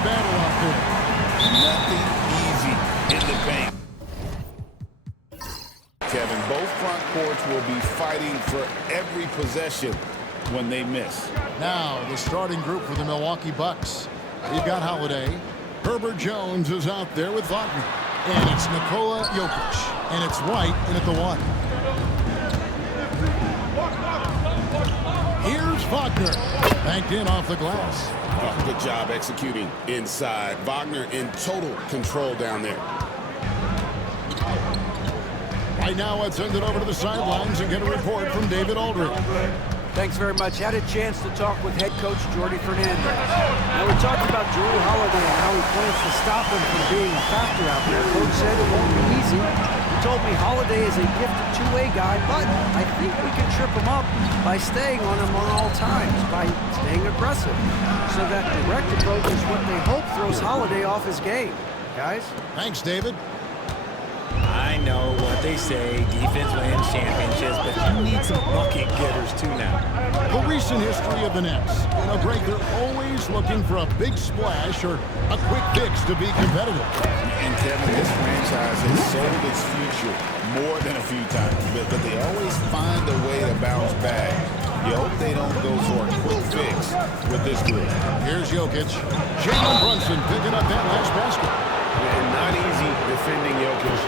good battle out there. Nothing easy in the paint. Kevin, both front courts will be fighting for every possession when they miss. Now, the starting group for the Milwaukee Bucks. You've got Holiday. Herbert Jones is out there with Wagner. And it's Nikola Jokic. And it's White in at the 1. Here's Wagner. Banked in off the glass. Oh, good job executing inside. Wagner in total control down there. Right now, let's send it over to the sidelines and get a report from David Aldridge. Thanks very much. Had a chance to talk with head coach Jordy Fernandez. Now, we talked about Drew Holiday and how he plans to stop him from being a factor out there. Coach said it won't be easy. He told me Holiday is a gifted two-way guy, but I think we can trip him up by staying on him on all times, by staying aggressive. So that direct approach is what they hope throws Holiday off his game. Guys? Thanks, David. I know what they say, defense wins championships, but you need some bucket getters too now. The recent history of the Nets. You know, Greg, they're always looking for a big splash or a quick fix to be competitive. And Kevin, this franchise has sold its future more than a few times, but they always find a way to bounce back. You hope they don't go for a quick fix with this group. Here's Jokic. Jalen Brunson picking up that last basket. And not easy defending Jokic.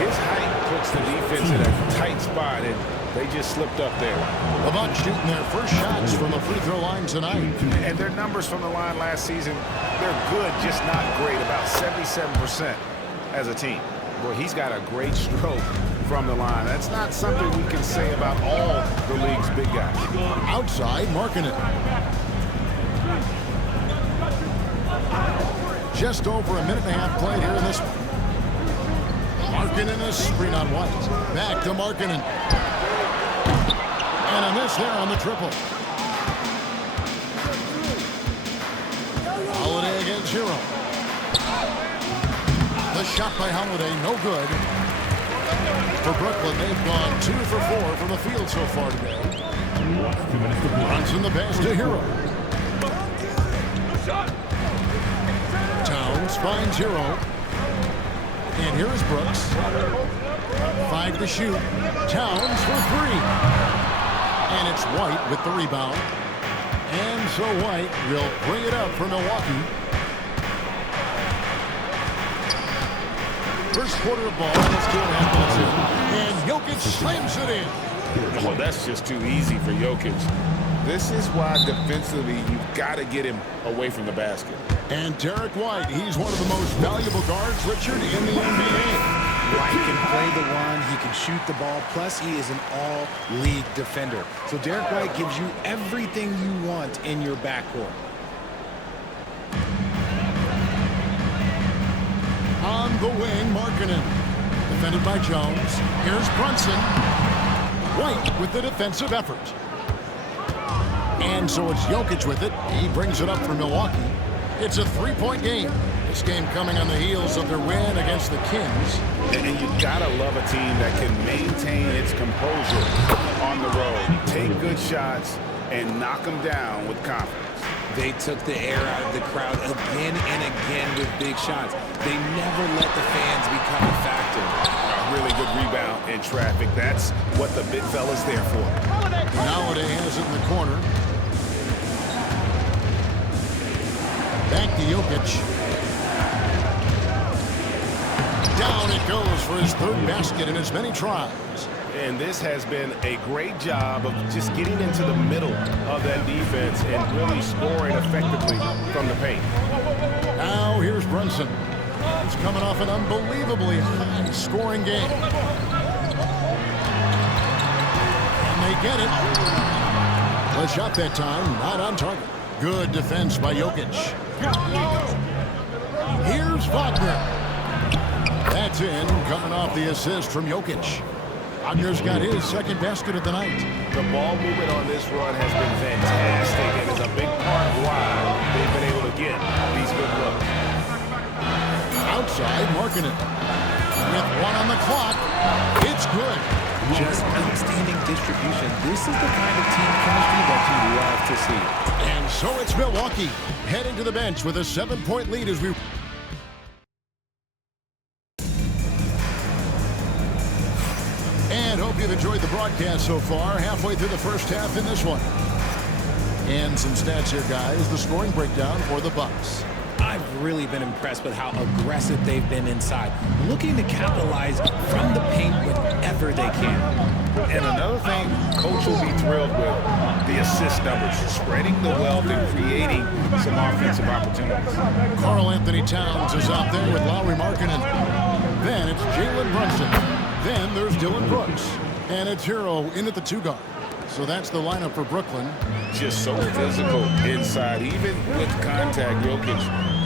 His height puts the defense in a tight spot, and they just slipped up there. The Bucks shooting their first shots from the free throw line tonight. And their numbers from the line last season, they're good, just not great. About 77% as a team. Boy, he's got a great stroke from the line. That's not something we can say about all the league's big guys. Outside, marking it. Just over a minute and a half played here in this one. Markkanen a screen on White. Back to Markkanen. And a miss there on the triple. Holiday against Hero. The shot by Holiday, no good. For Brooklyn, they've gone 2 for 4 from the field so far today. Brunson the pass to Hero. Towns finds Hero. And here is Brooks. 5 to shoot. Towns for 3. And it's White with the rebound. And so White will bring it up for Milwaukee. First quarter of ball. Let's 2.5 minutes in. And Jokic slams it in. Well, that's just too easy for Jokic. This is why defensively you've got to get him away from the basket. And Derek White, he's one of the most valuable guards, Richard, in the NBA. White can play the one, he can shoot the ball, plus he is an all-league defender. So Derek White gives you everything you want in your backcourt. On the wing, Markkanen. Defended by Jones. Here's Brunson. White with the defensive effort. And so it's Jokic with it. He brings it up for Milwaukee. It's a 3-point game. This game coming on the heels of their win against the Kings. And you gotta love a team that can maintain its composure on the road, take good shots, and knock them down with confidence. They took the air out of the crowd again and again with big shots. They never let the fans become a factor. A really good rebound in traffic. That's what the big fella's there for. Holiday has it in the corner. Back to Jokic. Down it goes for his 3rd basket in as many tries. And this has been a great job of just getting into the middle of that defense and really scoring effectively from the paint. Now here's Brunson. He's coming off an unbelievably high-scoring game. And they get it. The shot that time, not on target. Good defense by Jokic. Here's Wagner. That's in, coming off the assist from Jokic. Wagner's got his 2nd basket of the night. The ball movement on this run has been fantastic and is a big part of why they've been able to get these good looks. Outside, Markkanen. With 1 on the clock, it's good. Just outstanding distribution. This is the kind of team chemistry that you love to see. And so it's Milwaukee heading to the bench with a 7-point lead as we... And hope you've enjoyed the broadcast so far. Halfway through the first half in this one. And some stats here, guys. The scoring breakdown for the Bucks. I've really been impressed with how aggressive they've been inside, looking to capitalize from the paint whenever they can. And another thing Coach will be thrilled with, the assist numbers, spreading the wealth and creating some offensive opportunities. Karl Anthony Towns is out there with Lauri Markkanen. Then it's Jalen Brunson. Then there's Dylan Brooks. And it's Hero in at the 2-guard. So that's the lineup for Brooklyn. Just so physical inside, even with contact, Jokic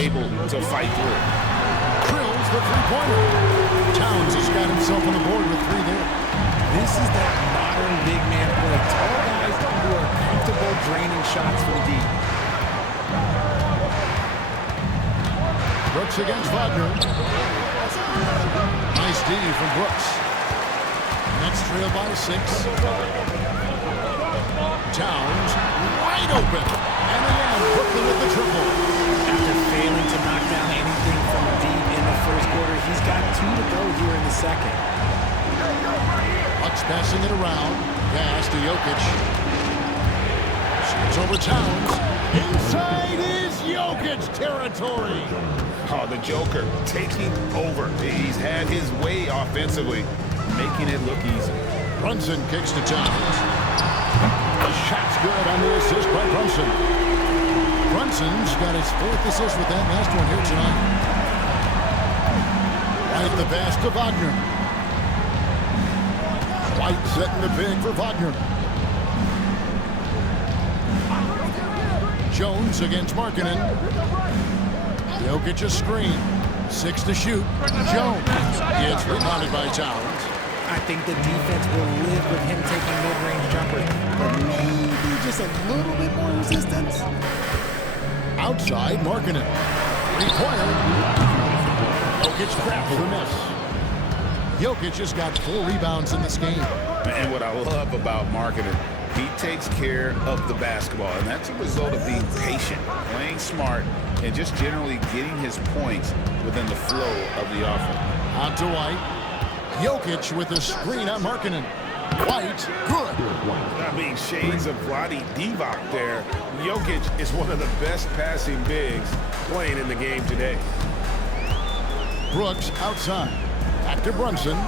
able to fight through. Drills the three-pointer. Towns has got himself on the board with 3 there. This is that modern big man play. Tall guys who are comfortable draining shots from deep. Brooks against Wagner. Nice D from Brooks. Nets trail by 6. Towns wide open. And again, Brooklyn with the triple. After failing to knock down anything from deep in the first quarter, he's got 2 to go here in the second. Bucks passing it around. Pass to Jokic. Shoots over Towns. Inside is Jokic territory. Oh, the Joker taking over. He's had his way offensively, making it look easy. Brunson kicks to Towns. The shot's good on the assist by Brunson. Brunson's got his 4th assist with that last one here tonight. Right the pass to Wagner. White setting the big for Wagner. Jones against Markkanen. Jokic a screen. 6 to shoot. Jones gets rebounded by Towns. I think the defense will live with him taking mid-range jumpers, but maybe just a little bit more resistance. Outside, Markkanen. 3-pointer. Jokic grabs the miss. Jokic has got 4 rebounds in this game. And what I love about Markkanen, he takes care of the basketball, and that's a result of being patient, playing smart, and just generally getting his points within the flow of the offense. Out to White. Jokic with a screen on Markkanen. White, good. I mean, shades of Vlade Divac there. Jokic is one of the best passing bigs playing in the game today. Brooks outside. Back to Brunson.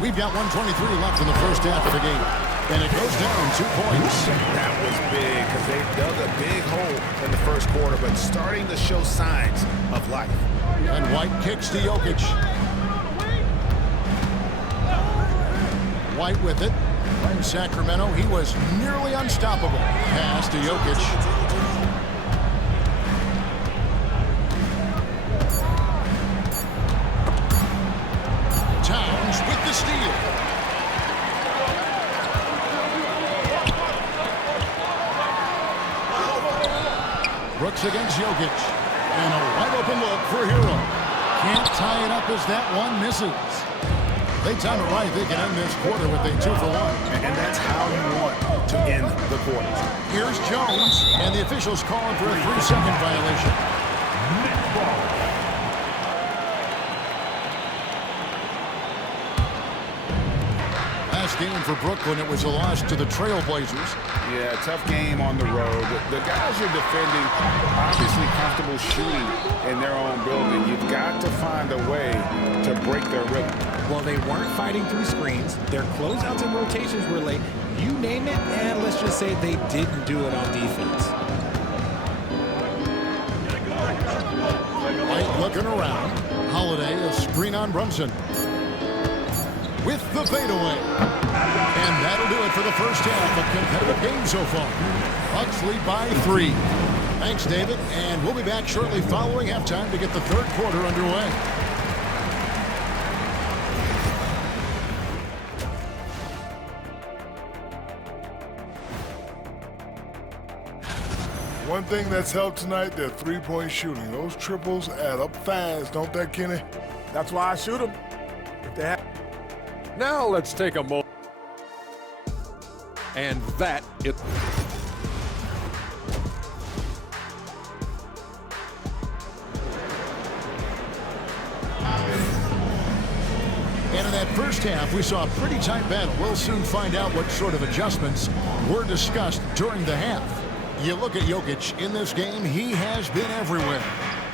We've got 1:23 left in the first half of the game. And it goes down 2 points. That was big because they dug a big hole in the first quarter, but starting to show signs of life. And White kicks to Jokic. White with it. From Sacramento, he was nearly unstoppable. Pass to Jokic. Towns with the steal. Brooks against Jokic. And a wide open look for Hero. Can't tie it up as that one misses. They time it right. They can end this quarter with a 2-for-1. And that's how you want to end the quarters. Here's Jones. And the officials calling for a 3-second violation. Last game for Brooklyn, it was a loss to the Trailblazers. Yeah, tough game on the road. The guys you're defending, obviously comfortable shooting in their own building. You've got to find a way to break their rhythm. Well, they weren't fighting through screens. Their closeouts and rotations were late. You name it, and let's just say they didn't do it on defense. White looking around. Holiday, a screen on Brunson. With the fadeaway. And that'll do it for the first half. A competitive game so far. Bucks lead by 3. Thanks, David. And we'll be back shortly following halftime to get the third quarter underway. One thing that's helped tonight, their three-point shooting. Those triples add up fast, don't they, Kenny? That's why I shoot them. If they have. Now let's take a moment. And that is... And in that first half, we saw a pretty tight battle. We'll soon find out what sort of adjustments were discussed during the half. You look at Jokic in this game, he has been everywhere.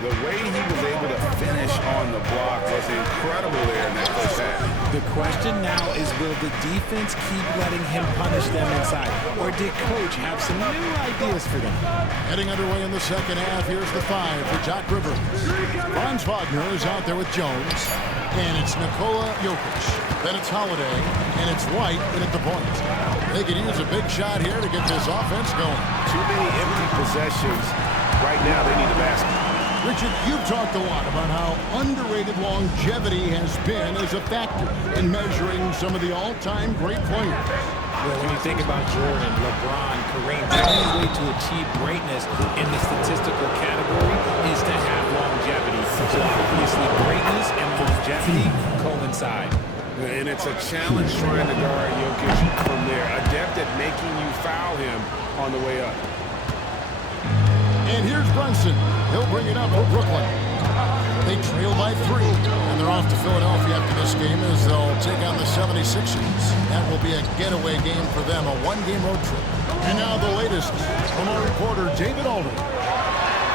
The way he was able to finish on the block was incredible there in that first half. The question now is, will the defense keep letting him punish them inside? Or did Coach have some new ideas for them? Heading underway in the second half, here's the 5 for Doc Rivers. Franz Wagner is out there with Jones. And it's Nikola Jokic. Then it's Holiday. And it's White in at the point. They could use a big shot here to get this offense going. Too many empty possessions. Right now, they need a basket. Richard, you've talked a lot about how underrated longevity has been as a factor in measuring some of the all-time great players. Well, when you think about Jordan, LeBron, Kareem, the only way to achieve greatness in the statistical category is to have longevity. So obviously, greatness and longevity coincide. And it's a challenge trying to guard Jokic from there. Adept at making you foul him on the way up. And here's Brunson. He'll bring it up for Brooklyn. They trail by 3, and they're off to Philadelphia after this game as they'll take on the 76ers. That will be a getaway game for them, a one-game road trip. And now the latest from our reporter, David Alden.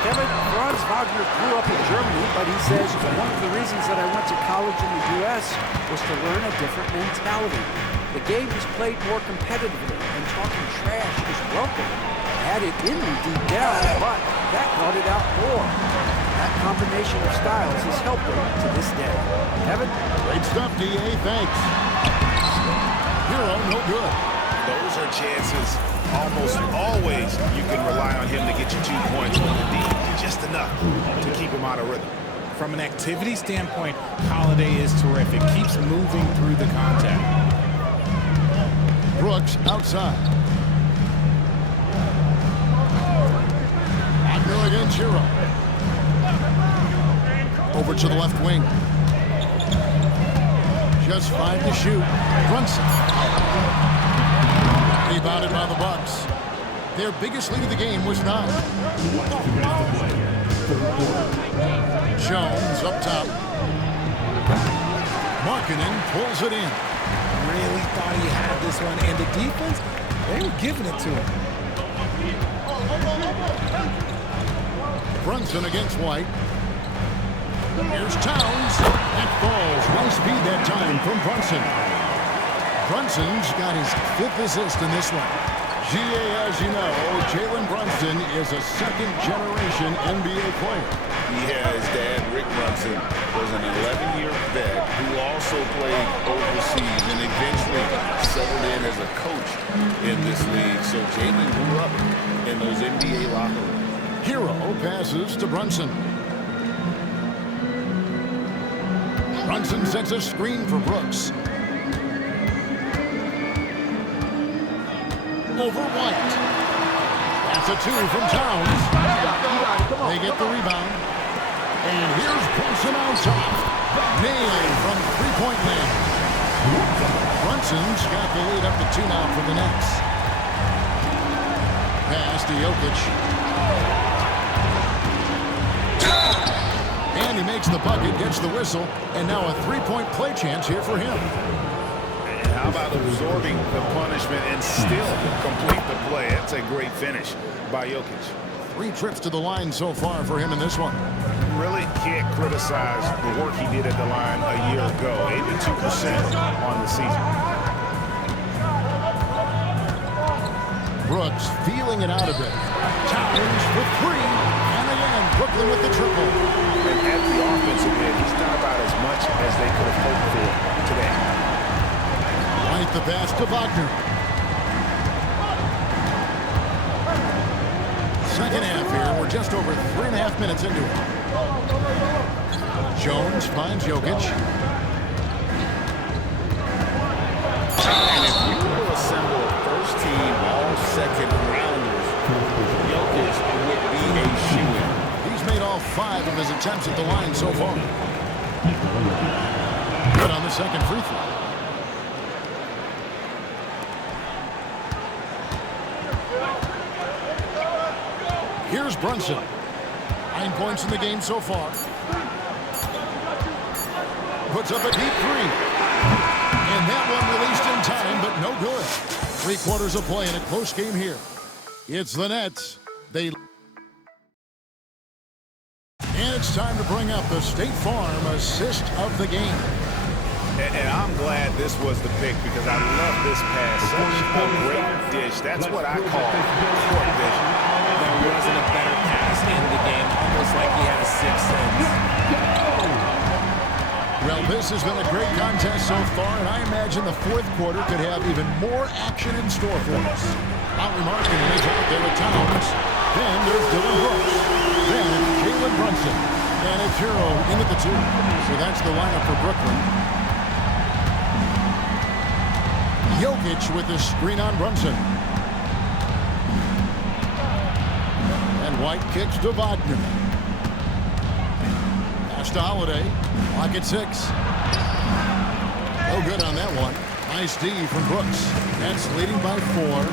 Kevin, Franz Wagner grew up in Germany, but he says one of the reasons that I went to college in the U.S. was to learn a different mentality. The game is played more competitively, and talking trash is welcome. I had it in me deep down, but that brought it out more. That combination of styles has helped him to this day. Kevin? Great stuff, D.A. Thanks. Hero, no good. Those are chances. Almost always you can rely on him to get you 2 points, but the D, just enough to keep him out of rhythm. From an activity standpoint, Holiday is terrific. Keeps moving through the contact. Brooks outside. Wagner against Hero. Over to the left wing. Just 5 to shoot. Brunson. Rebounded by the Bucks. Their biggest lead of the game was 9. Jones up top. Markkanen pulls it in. Really thought he had this one, and the defense, they were giving it to him. Brunson against White. Here's Towns. That falls. High speed that time from Brunson. Brunson's got his 5th assist in this one. GA, as you know, Jalen Brunson is a second-generation NBA player. Yeah, his dad, Rick Brunson, was an 11-year vet who also played overseas and eventually settled in as a coach in this league. So Jalen grew up in those NBA locker rooms. Hero passes to Brunson. Brunson sets a screen for Brooks. Over White. That's a 2 from Towns. They get the rebound. And here's Brunson on top. Nailing from three-point land. Brunson's got the lead up to 2 now for the Nets. Pass to Jokic. And he makes the bucket, gets the whistle, and now a 3-point play chance here for him. And how about absorbing the punishment and still complete the play? That's a great finish by Jokic. 3 trips to the line so far for him in this one. Really can't criticize the work he did at the line a year ago. 82% on the season. Brooks feeling it out a bit. Towns for 3. And again, Brooklyn with the triple. And at the offensive end, he's done about as much as they could have hoped for today. Right the pass to Wagner. Second half here. We're just over 3.5 minutes into it. Jones finds Jokic. And if you were to assemble a first-team all-second rounders, Jokic would be a shoo-in. He's made all 5 of his attempts at the line so far. Good on the second free throw. Here's Brunson. 9 points in the game so far. Puts up a deep three. And that one released in time, but no good. 3/4 of play in a close game here. It's the Nets. And it's time to bring up the State Farm assist of the game. And I'm glad this was the pick because I love this pass. Such a great dish. That's what I call court vision. There wasn't a better pass in the game, almost like he had a sixth sense. Well, this has been a great contest so far, and I imagine the 4th quarter could have even more action in store for us. Henry Markkanen is out there at Towns. Then there's Dylan Brooks. Then it's Jalen Brunson. And it's Hero in at the 2. So that's the lineup for Brooklyn. Jokic with the screen on Brunson. And White kicks to Wagner. Pass to Holiday. Clock at 6. No good on that one. Nice D from Brooks. Nets leading by 4.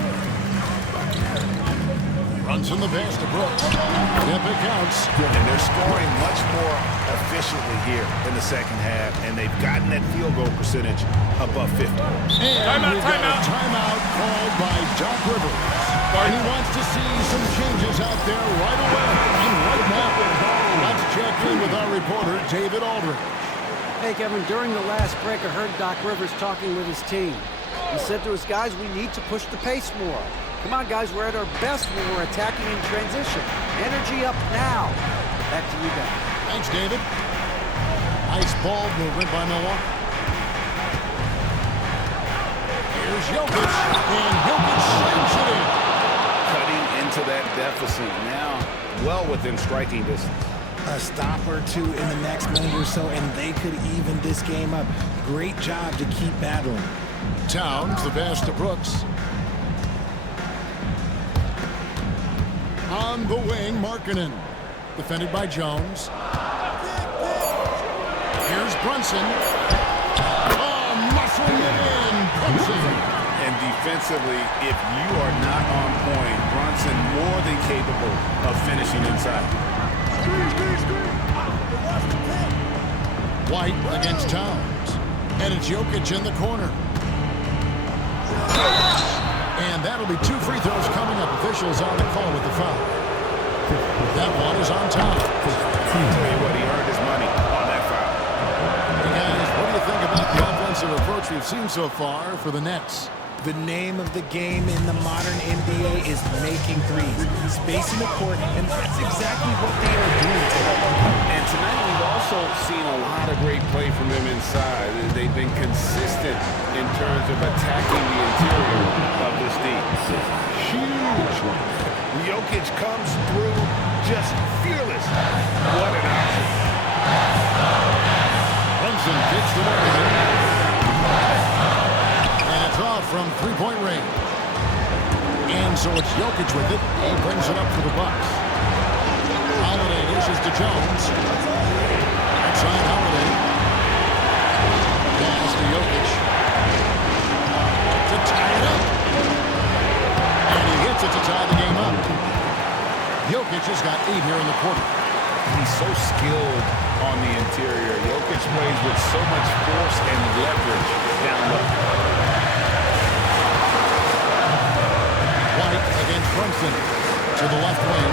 Brunson the pass to Brooks. Yep, it counts. And they're scoring much more efficiently here in the second half, and they've gotten that field goal percentage above 50. And we've got a timeout called by Doc Rivers. And he wants to see some changes out there right away and right now. Let's check in with our reporter, David Aldridge. Hey, Kevin, during the last break, I heard Doc Rivers talking with his team. He said to his guys, we need to push the pace more. Come on, guys, we're at our best when we're attacking in transition. Energy up now. Back to you guys. Thanks, David. Nice ball movement by Milwaukee. Here's Jokic, and Jokic slams it in. Cutting into that deficit now, well within striking distance. A stop or two in the next minute or so, and they could even this game up. Great job to keep battling. Towns, the pass to Brooks. On the wing, Markkanen. Defended by Jones. Here's Brunson. Oh, muscling it in. Brunson. And defensively, if you are not on point, Brunson more than capable of finishing inside. White against Towns. And it's Jokic in the corner. And that'll be 2 free throws coming up. Officials on the call with the foul. That one is on top. I'll tell you what, he earned his money on that foul. Hey guys, what do you think about the offensive approach we've seen so far for the Nets? The name of the game in the modern NBA is making threes, spacing the court, and that's exactly what they are doing today. And tonight we've also seen a lot of great play from them inside. They've been consistent in terms of attacking the interior of this team. Huge. Jokic comes through just fearless. What an option. Brunson kicks to Markkanen. Off from 3-point range. And so it's Jokic with it. He brings it up for the Bucks. Holiday dishes to Jones. Outside Holiday. Pass to Jokic. To tie it up. And he hits it to tie the game up. Jokic has got 8 here in the quarter. He's so skilled on the interior. Jokic plays with so much force and leverage down low. White against Brunson to the left wing.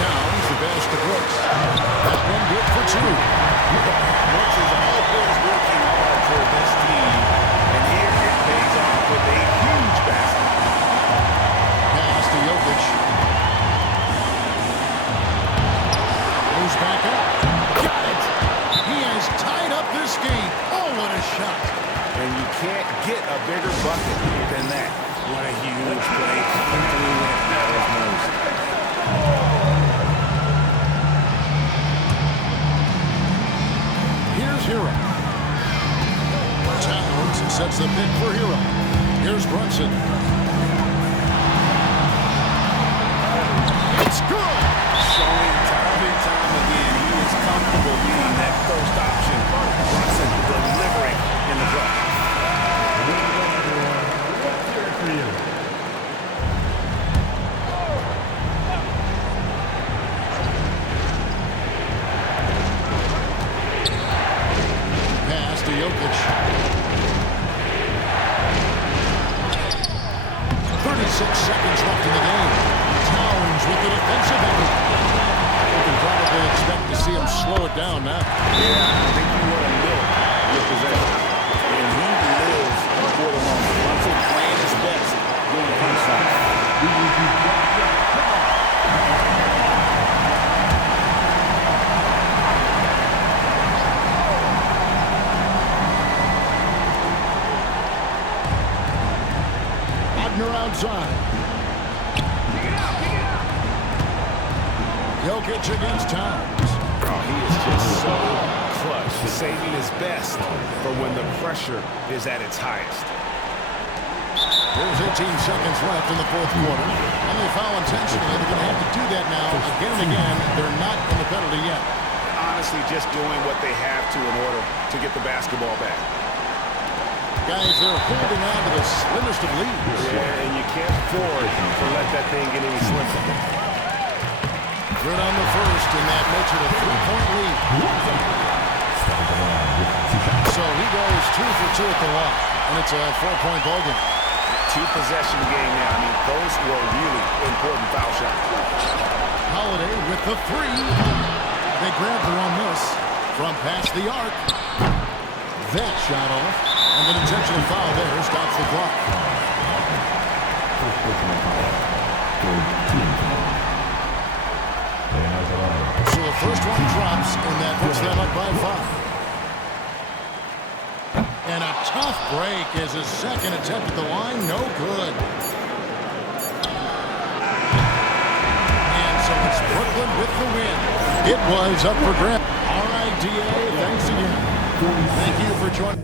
Towns, the pass to Brooks. That one good for 2. Brooks is always working hard for this team, and here it pays off with a huge basket. Pass to Jokic. Goes back up. Got it. He has tied up this game. Oh, what a shot. And you can't get a bigger bucket than that. What a huge play coming through when it matters most. Here's Hero. Towns sets the pick for Hero. Here's Brunson. It's good. Showing time and time Jokic. 36 seconds left in the game. Towns with the defensive effort. You can probably expect to see him slow it down now. Yeah, I think you want to milk your possession. And he lives for the moment. Once he's playing his best during the crunch time. Outside. Jokic against Towns. Oh, he is just so clutch, saving his best for when the pressure is at its highest. There's 18 seconds left in the fourth quarter. And they foul intentionally. They're going to have to do that now again and again. They're not in the penalty yet. Honestly, just doing what they have to in order to get the basketball back. Guys, they're holding on to the slimmest of leads. Yeah, and you can't afford to let that thing get any slimmer. Good on the first, and that makes it a 3-point lead. So he goes 2 for 2 at the line, and it's a 4-point ball game. 2-possession game now. I mean, those were really important foul shots. Holiday with the 3. They grab the one miss from past the arc. That shot off, and an intentional foul there stops the clock. So the first one drops, and that puts them up by 5. And a tough break as his second attempt at the line, no good. And so it's Brooklyn with the win. It was up for grabs. All right, DA, thanks again. Thank you for joining.